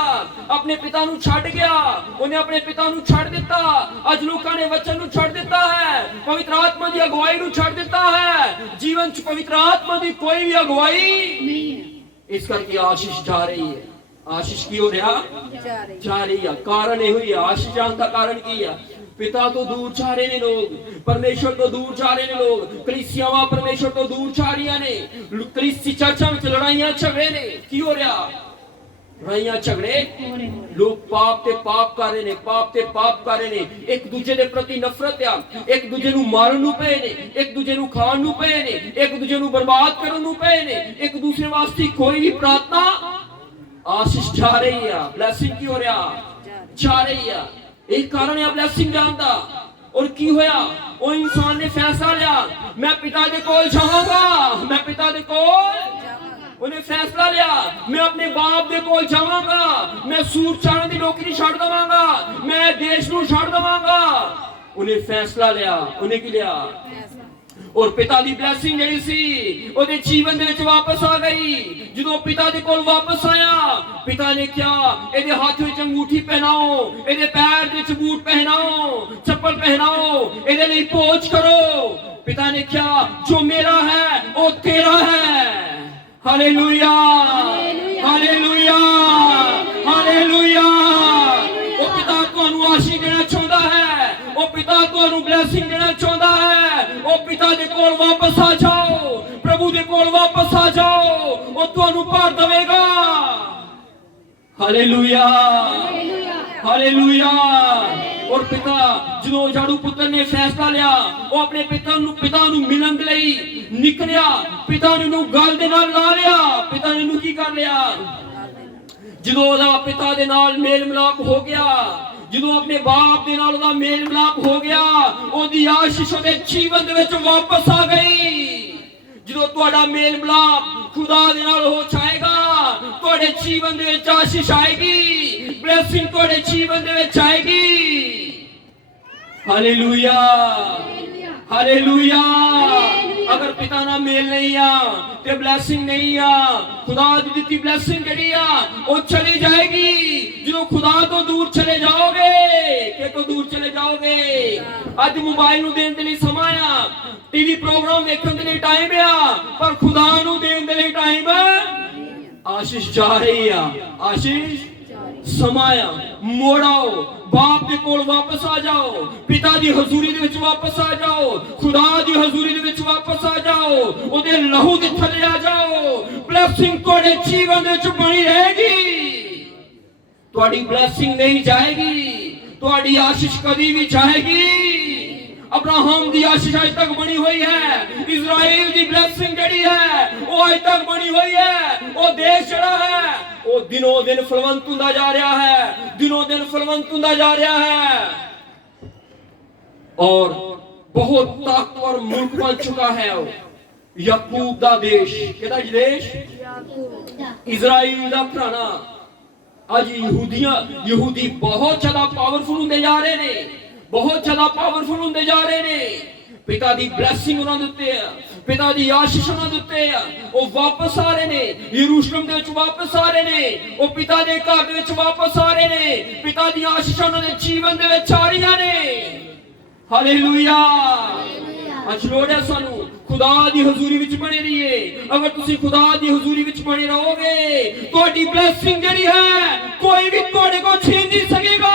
अपने पिता नु छड़ गया, उन्हें अपने पिता नु छड़ दिता। आज लोकां ने वचन नु छड़ दिता है, पवित्र आत्मा की अगुवाई नु छड़ दिता है। जीवन च पवित्र आत्मा की कोई भी अगुवाई नहीं है। इस करके आशीष जा रही है। आशीष की हो रहा जा रही है। कारण ये हुई है, आशीष जाने का कारण की है? पिता तो दूर जा रहे ने लोग, परमेश्वर तो दूर जा रहे ने लोग, कलीसियावां परमेश्वर तो दूर जा रही ने, कलीसी चर्चा में लड़ाइयां झगड़े ने। की हो रहा? ਲੜਾਈਆਂ ਝਗੜੇ हो रहे हो ਲੋਕ ਪਾਪ ਤੇ ਪਾਪ ਕਰ ਰਹੇ ਨੇ, ਪਾਪ ਤੇ ਪਾਪ ਕਰ ਰਹੇ ਨੇ, ਇੱਕ ਦੂਜੇ ਦੇ ਪ੍ਰਤੀ ਨਫ਼ਰਤ ਆ, ਇੱਕ ਦੂਜੇ ਨੂੰ ਮਾਰਨ ਨੂੰ ਪਏ ਨੇ, ਇੱਕ ਦੂਜੇ ਨੂੰ ਖਾਣ ਨੂੰ ਪਏ ਨੇ, ਇੱਕ ਦੂਜੇ ਨੂੰ ਬਰਬਾਦ ਕਰਨ ਨੂੰ ਪਏ ਨੇ, ਇੱਕ ਦੂਸਰੇ ਵਾਸਤੇ ਕੋਈ ਵੀ ਪ੍ਰਾਰਥਨਾ ਆਸ਼ੀਸ਼ ਜਾ ਰਹੀ ਆ, ਬਲੇਸਿੰਗ ਕੀ ਹੋ ਰਿਹਾ ਜਾ ਰਹੀ ਆ। ਇਹ ਕਾਰਨ ਆ ਬਲੇਸਿੰਗ ਜਾਣ ਦਾ। ਔਰ ਕੀ ਹੋਇਆ, ਉਹ ਇਨਸਾਨ ਨੇ ਫੈਸਲਾ ਲਿਆ ਮੈਂ ਪਿਤਾ ਦੇ ਕੋਲ ਜਾਵਾਂਗਾ, ਮੈਂ ਪਿਤਾ ਦੇ ਕੋਲ, ਉਹਨੇ ਫੈਸਲਾ ਲਿਆ ਮੈਂ ਆਪਣੇ ਬਾਪ ਦੇ ਕੋਲ ਜਾਵਾਂਗਾ, ਮੈਂ ਸੂਰ ਚਾੜਨ ਦੀ ਨੌਕਰੀ ਛੱਡ ਦਵਾਂਗਾ, ਮੈਂ ਦੇਸ਼ ਨੂੰ ਛੱਡ ਦਵਾਂਗਾ। ਉਹਨੇ ਫੈਸਲਾ ਲਿਆ, ਉਹਨੇ ਕੀ ਲਿਆ, ਔਰ ਪਿਤਾ ਦੀ ਬਲੇਸਿੰਗ ਜਿਹੜੀ ਸੀ ਉਹਦੇ ਜੀਵਨ ਦੇ ਵਿੱਚ ਵਾਪਸ ਆ ਗਈ। ਜਦੋਂ ਪਿਤਾ ਦੇ ਕੋਲ ਵਾਪਸ ਆਇਆ, ਪਿਤਾ ਨੇ ਕਿਹਾ ਇਹਦੇ ਹੱਥ ਵਿੱਚ ਅੰਗੂਠੀ ਪਹਿਨਾਓ, ਇਹਦੇ ਪੈਰ ਦੇ ਵਿੱਚ ਬੂਟ ਪਹਿਨਾਓ, ਚੱਪਲ ਪਹਿਨਾਓ, ਇਹਦੇ ਲਈ ਭੋਜ ਕਰੋ। ਪਿਤਾ ਨੇ ਕਿਹਾ ਜੋ ਮੇਰਾ ਹੈ ਉਹ ਤੇਰਾ ਹੈ। Hallelujah, hallelujah, hallelujah. ਉਹ ਪਿਤਾ ਤੁਹਾਨੂੰ ਆਸ਼ੀਸ਼ ਦੇਣਾ ਚਾਹੁੰਦਾ ਹੈ, ਉਹ ਪਿਤਾ ਤੁਹਾਨੂੰ ਬਲੇਸਿੰਗ ਦੇਣਾ ਚਾਹੁੰਦਾ ਹੈ। ਉਹ ਪਿਤਾ ਦੇ ਕੋਲ ਵਾਪਸ ਆ ਜਾਓ, ਪ੍ਰਭੂ ਦੇ ਕੋਲ ਵਾਪਸ ਆ ਜਾਓ, ਉਹ ਤੁਹਾਨੂੰ ਭਰ ਦੇਵੇਗਾ। Hallelujah, hallelujah. ਔਰ ਪਿਤਾ ਜਦੋਂ ਜਾੜੂ ਪੁੱਤਰ ਨੇ ਫੈਸਲਾ ਲਿਆ, ਉਹ ਆਪਣੇ ਪਿਤਾ ਨੂੰ ਮਿਲਣ ਦੇ ਲਈ ਨਿਕਲਿਆ। ਪਿਤਾ ਨੇ ਉਹਨੂੰ ਗਲ ਦੇ ਨਾਲ ਲਾ ਲਿਆ। ਪਿਤਾ ਨੇ ਉਹਨੂੰ ਕੀ ਕਰ ਲਿਆ, ਜਦੋਂ ਉਹਦਾ ਪਿਤਾ ਦੇ ਨਾਲ ਮੇਲ ਮਿਲਾਪ ਹੋ ਗਿਆ, ਜਦੋਂ ਆਪਣੇ ਬਾਪ ਦੇ ਨਾਲ ਉਹਦਾ ਮੇਲ ਮਿਲਾਪ ਹੋ ਗਿਆ, ਉਹਦੀ ਆਸ਼ੀਸ਼ ਉਹਦੇ ਜੀਵਨ ਦੇ ਵਿੱਚ ਵਾਪਸ ਆ ਗਈ। ਜਦੋਂ ਤੁਹਾਡਾ ਮੇਲ ਮਿਲਾਪ ਖੁਦਾ ਦੇ ਨਾਲ ਹੋ ਜਾਏਗਾ, ਤੁਹਾਡੇ ਜੀਵਨ ਦੇ ਵਿੱਚ ਆਸ਼ੀਸ਼ ਆਏਗੀ, ਬਲੇਸਿੰਗ ਤੁਹਾਡੇ ਜੀਵਨ ਦੇ ਵਿੱਚ ਆਏਗੀ। Hallelujah, hallelujah. ਅਗਰ ਪਿਤਾ ਨਾਲ ਮੇਲ ਨਹੀਂ ਆ ਤੇ ਬਲੇਸਿੰਗ ਨਹੀਂ ਆ, ਖੁਦਾ ਦੀ ਦਿੱਤੀ ਬਲੇਸਿੰਗ ਜਿਹੜੀ ਆ ਉਹ ਚਲੀ ਜਾਏਗੀ। ਜਦੋਂ ਖੁਦਾ ਤੋਂ ਦੂਰ ਚਲੇ ਜਾਓਗੇ, ਕਿਤੋਂ ਦੂਰ ਚਲੇ ਜਾਓਗੇ। ਅੱਜ ਮੋਬਾਈਲ ਨੂੰ ਦੇਣ ਦੇ ਲਈ ਸਮਾਂ ਆ, ਟੀਵੀ ਪ੍ਰੋਗਰਾਮ ਵੇਖਣ ਦੇ ਲਈ ਟਾਈਮ ਆ, ਪਰ ਖੁਦਾ ਨੂੰ ਦੇਣ ਦੇ ਲਈ ਟਾਈਮ ਆਸ਼ੀਸ਼ ਜਾ ਰਹੀ ਆ, ਆਸ਼ੀਸ਼ ਸਮਾਂ ਆ। ਮੋੜ ਆਓ, ਬਾਪ ਦੇ ਕੋਲ ਵਾਪਸ ਆ ਜਾਓ, ਪਿਤਾ ਦੀ ਹਜ਼ੂਰੀ ਦੇ ਵਿੱਚ ਵਾਪਸ ਆ ਜਾਓ, ਖੁਦਾ ਦੀ ਹਜ਼ੂਰੀ ਦੇ ਵਿੱਚ ਵਾਪਸ ਆ ਜਾਓ, ਉਹਦੇ ਲਹੂ ਦੇ ਥੱਲੇ ਆ ਜਾਓ। ਬਲੇਸਿੰਗ ਤੁਹਾਡੇ ਜੀਵਨ ਦੇ ਵਿੱਚ ਬਣੀ ਰਹੇਗੀ। ਤੁਹਾਡੀ ਬਲੇਸਿੰਗ ਨਹੀਂ ਜਾਏਗੀ, ਤੁਹਾਡੀ ਆਸ਼ੀਸ਼ ਕਦੀ ਵੀ ਜਾਏਗੀ। ਅਬਰਾਹਮ ਦੀ ਆਸ਼ੀਸ਼ ਅਜ ਤੱਕ ਬਣੀ ਹੋਈ ਹੈ, ਇਜ਼ਰਾਈਲ ਦੀ ਬਲੇਸਿੰਗ ਜਿਹੜੀ ਹੈ ਉਹ ਅਜ ਤੱਕ ਬਣੀ ਹੋਈ ਹੈ। ਉਹ ਦੇਸ਼ ਜਿਹੜਾ ਹੈ ਉਹ ਦਿਨੋਂ ਦਿਨ ਫਲਵੰਤ ਹੁੰਦਾ ਜਾ ਰਿਹਾ ਹੈ, ਦਿਨੋਂ ਦਿਨ ਫਲਵੰਤ ਹੁੰਦਾ ਜਾ ਰਿਹਾ ਹੈ। ਔਰ ਬਹੁਤ ਤਾਕਤਵਰ ਮੁਲਕ ਬਣ ਚੁੱਕਾ ਹੈ ਉਹ ਯਾਕੂਬ ਦਾ ਦੇਸ਼। ਕਿਹੜਾ ਦੇਸ਼? ਇਜ਼ਰਾਈਲ ਦਾ ਘਰਾਣਾ। ਅੱਜ ਯਹੂਦੀ ਬਹੁਤ ਜ਼ਿਆਦਾ ਪਾਵਰਫੁਲ ਹੁੰਦੇ ਜਾ ਰਹੇ ਨੇ, ਬਹੁਤ ਜ਼ਿਆਦਾ ਪਾਵਰਫੁਲ ਹੁੰਦੇ ਜਾ ਰਹੇ ਨੇ। ਪਿਤਾ ਦੀ ਬਲੇਸਿੰਗ ਉਹਨਾਂ ਦੇ ਉੱਤੇ ਆ, ਪਿਤਾ ਦੀ ਆਸ਼ੀਸ਼ ਉਹਨਾਂ ਦੇ ਉੱਤੇ ਆ। ਉਹ ਵਾਪਸ ਆ ਰਹੇ ਨੇ, ਯਰੂਸ਼ਲਮ ਦੇ ਵਿੱਚ ਵਾਪਸ ਆ ਰਹੇ ਨੇ, ਉਹ ਪਿਤਾ ਦੇ ਘਰ ਦੇ ਵਿੱਚ ਵਾਪਸ ਆ ਰਹੇ ਨੇ। ਪਿਤਾ ਦੀ ਆਸ਼ੀਸ਼ਾਂ ਉਹਨਾਂ ਦੇ ਜੀਵਨ ਦੇ ਵਿੱਚ ਆ ਰਹੀਆਂ ਨੇ। ਹਾਲੇਲੂਇਆ। ਅੱਜ ਲੋੜ ਹੈ ਸਾਨੂੰ ਖੁਦਾ ਦੀ ਹਜ਼ੂਰੀ ਵਿੱਚ ਬਣੇ ਰਹੀਏ। ਅਗਰ ਤੁਸੀਂ ਖੁਦਾ ਦੀ ਹਜ਼ੂਰੀ ਵਿੱਚ ਬਣੇ ਰਹੋਗੇ, ਤੁਹਾਡੀ ਬਲੇਸਿੰਗ ਜਿਹੜੀ ਹੈ ਕੋਈ ਵੀ ਤੁਹਾਡੇ ਕੋਲ ਛੀਨ ਨਹੀਂ ਸਕੇਗਾ।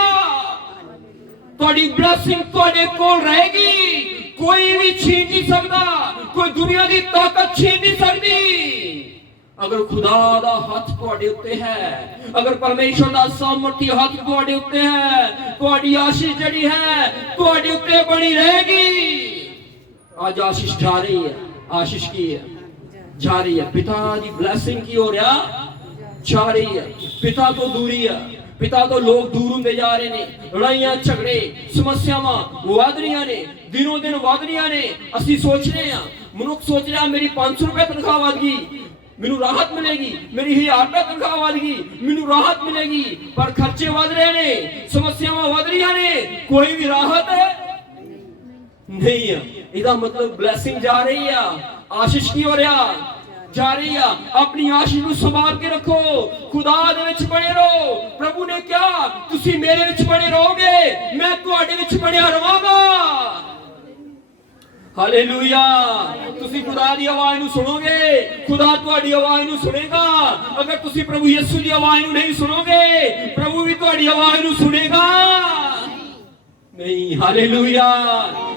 ਤੁਹਾਡੀ ਬਲੇਸਿੰਗ ਤੁਹਾਡੇ ਕੋਲ ਰਹੇਗੀ, ਕੋਈ ਵੀ ਛੀਨ ਨਹੀਂ ਸਕਦਾ, ਕੋਈ ਦੁਨੀਆ ਦੀ ਤਾਕਤ ਛੀਨ ਨਹੀਂ ਸਕਦੀ। ਅਗਰ ਖੁਦਾ ਦਾ ਹੱਥ ਤੁਹਾਡੇ ਉੱਤੇ ਹੈ, ਅਗਰ ਪਰਮੇਸ਼ਰ ਦਾ ਸਾਮਰਥੀ ਹੱਥ ਤੁਹਾਡੇ ਉੱਤੇ ਹੈ, ਤੁਹਾਡੀ ਆਸ਼ੀਸ਼ ਜਿਹੜੀ ਹੈ ਤੁਹਾਡੇ ਉੱਤੇ ਬਣੀ ਰਹੇਗੀ। ਅੱਜ ਆਸ਼ੀਸ਼ ਜਾ ਰਹੀ ਹੈ। ਆਸ਼ੀਸ਼ ਕੀ ਹੈ? ਜਾ ਰਹੀ ਹੈ। ਪਿਤਾ ਦੀ ਬਲੇਸਿੰਗ ਕੀ ਹੋ ਰਿਹਾ? ਜਾ ਰਹੀ ਹੈ। ਪਿਤਾ ਤੋਂ ਦੂਰੀ ਹੈ, ਪਿਤਾ ਤੋਂ ਲੋਕ ਦੂਰ ਹੁੰਦੇ ਜਾ ਰਹੇ ਨੇ। ਲੜਾਈਆਂ ਝਗੜੇ ਸਮੱਸਿਆਵਾਂ ਵਧ ਰਹੀਆਂ ਨੇ, ਦਿਨੋਂ ਦਿਨ ਵਧ ਰਹੀਆਂ ਨੇ। ਅਸੀਂ ਸੋਚ ਰਹੇ ਹਾਂ, ਮਨੁੱਖ ਸੋਚ ਰਿਹਾ ਮੇਰੀ 500 ਰੁਪਏ ਤਨਖਾਹ ਵਧ ਗਈ, ਮੈਨੂੰ ਰਾਹਤ ਮਿਲੇਗੀ, ਮੇਰੀ 1000 ਰੁਪਏ ਤਨਖਾਹ ਵਧ ਗਈ, ਮੈਨੂੰ ਰਾਹਤ ਮਿਲੇਗੀ। ਪਰ ਖਰਚੇ ਵਧ ਰਹੇ ਨੇ, ਸਮੱਸਿਆਵਾਂ ਵਧ ਰਹੀਆਂ ਨੇ, ਕੋਈ ਵੀ ਰਾਹਤ ਨਹੀਂ ਹੈ। ਇਹਦਾ ਮਤਲਬ ਬਲੇਸਿੰਗ ਜਾ ਰਹੀ ਆ, ਆਸ਼ੀਸ਼ ਕੀ ਹੋ ਰਿਹਾ? ਜਾ ਰਹੀ ਆ। ਆਪਣੀ ਆਸ਼ੀਸ਼ ਨੂੰ ਸੰਭਾਲ ਕੇ ਰੱਖੋ, ਖੁਦਾ ਦੇ ਵਿੱਚ ਬਣੇ ਰਹੋ। ਪ੍ਰਭੂ ਨੇ ਕਿਹਾ ਤੁਸੀਂ ਮੇਰੇ ਵਿੱਚ ਬਣੇ ਰਹੋਗੇ, ਮੈਂ ਤੁਹਾਡੇ ਵਿੱਚ ਬਣਿਆ ਰਵਾਂਗਾ। ਹਾਲੇਲੂਇਆ। ਤੁਸੀਂ ਖੁਦਾ ਦੀ ਆਵਾਜ਼ ਨੂੰ ਸੁਣੋਗੇ, ਖੁਦਾ ਤੁਹਾਡੀ ਆਵਾਜ਼ ਨੂੰ ਸੁਣੇਗਾ। ਅਗਰ ਤੁਸੀਂ ਪ੍ਰਭੂ ਯਿਸੂ ਦੀ ਆਵਾਜ਼ ਨੂੰ ਨਹੀਂ ਸੁਣੋਗੇ, ਪ੍ਰਭੂ ਵੀ ਤੁਹਾਡੀ ਆਵਾਜ਼ ਨੂੰ ਸੁਣੇਗਾ। नहीं। हालेलुया।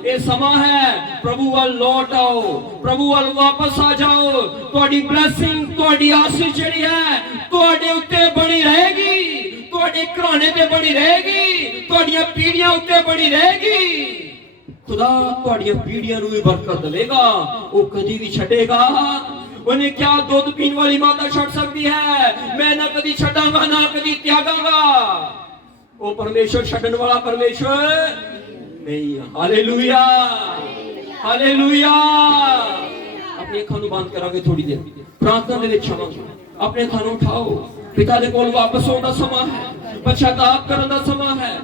ये समा है प्रभु वाल लौट आओ, प्रभु वाल वापस आ जाओ। ਤੁਹਾਡੀ ਬਲੇਸਿੰਗ, ਤੁਹਾਡੀ ਆਸੀਸ ਜਿਹੜੀ ਹੈ ਤੁਹਾਡੇ ਉੱਤੇ ਬਣੀ ਰਹੇਗੀ, ਤੁਹਾਡੇ ਘਰਾਣੇ ਤੇ ਬਣੀ ਰਹੇਗੀ, ਤੁਹਾਡੀਆਂ ਪੀੜ੍ਹੀਆਂ ਉੱਤੇ ਬਣੀ ਰਹੇਗੀ। खुदा ਤੁਹਾਡੀਆਂ ਪੀੜ੍ਹੀਆਂ ਨੂੰ ਵੀ ਬਰਕਤ ਦੇਵੇਗਾ, ਉਹ ਕਦੀ ਵੀ ਛੱਡੇਗਾ। ਉਹਨੇ ਕਿਹਾ ਦੁੱਧ ਪੀਣ ਵਾਲੀ ਮਾਤਾ ਛੱਡ ਸਕਦੀ ਹੈ, ਮੈਂ ਨਾ ਕਦੀ ਛੱਡਾਂਗਾ ਨਾ ਕਦੀ ਤਿਆਗਾਂਗਾ। ਉਹ ਪਰਮੇਸ਼ਰ ਛੱਡਣ ਵਾਲਾ ਪਰਮੇਸ਼ਰ ਨਹੀਂ। Hallelujah, hallelujah. ਆਪਣੀ ਅੱਖਾਂ ਨੂੰ ਬੰਦ ਕਰਾਂਗੇ, ਥੋੜੀ ਦੇਰ ਪ੍ਰਾਰਥਨਾ ਦੇ ਵਿੱਚ ਆਵਾਂਗੇ। ਆਪਣੇ ਅੱਖਾਂ ਨੂੰ ਉਠਾਓ। ਪਿਤਾ ਦੇ ਕੋਲ ਵਾਪਸ ਆਉਣ ਦਾ ਸਮਾਂ ਹੈ, ਪਛਤਾਪ ਕਰਨ ਦਾ ਸਮਾਂ ਹੈ।